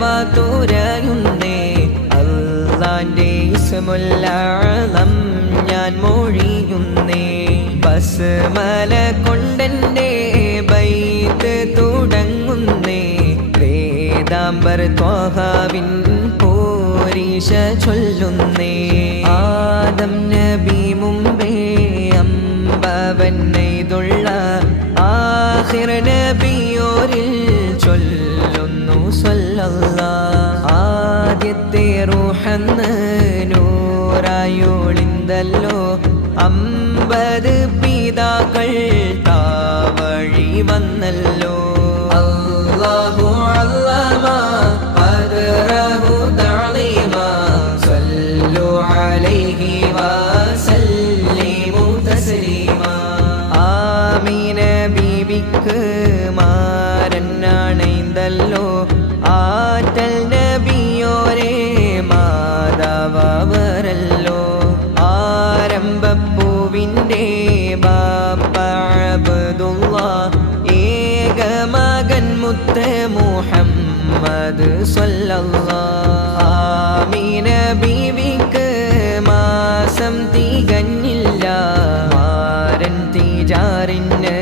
വാതുരയുന്നേ അല്ലാന്റെ ഇസ്മുൽ അഅ്ലം ഞാൻ മൊഴിയുന്നേ ബസ്മല കൊണ്ടെന്റെ ബൈത്ത് തുടങ്ങുന്നേ വേദാംബർ ത്വഹാവിൻ പോരീശ ചൊല്ലുന്നേ ആദം നബി മുമ്പേ അമ്പവനെയ്തുള്ള ആഖിർ നബിയോരിൽ ചൊല്ലുന്നു സ്വല്ലല്ലാഹ് ആദ്യത്തെ റൂഹന്ന് നൂറായൊളിന്തല്ലോ 50 പിതാക്കൾ താവഴി വന്നല്ലോ അല്ലാഹു അല്ലമ ഖദ്റഹു തഅലീമ സല്ലു അലൈഹി വസല്ലിമു തസ്ലീമ ആമീന ബീബിക്ക് മാരനാണെന്തല്ലോ ആറ്റൽ നബിയോരേ മാതാവരല്ലോ ആരംഭപ്പൂവിൻ്റെ ബാപ്പ അബ്ദുല്ലാഹ് ഏകമകൻ മുത്ത് മുഹമ്മദ് സ്വല്ലല്ലാഹ് ആമീന ബീവിക്ക് മാസം തികഞ്ഞില്ല മാരൻ തിജാറിന്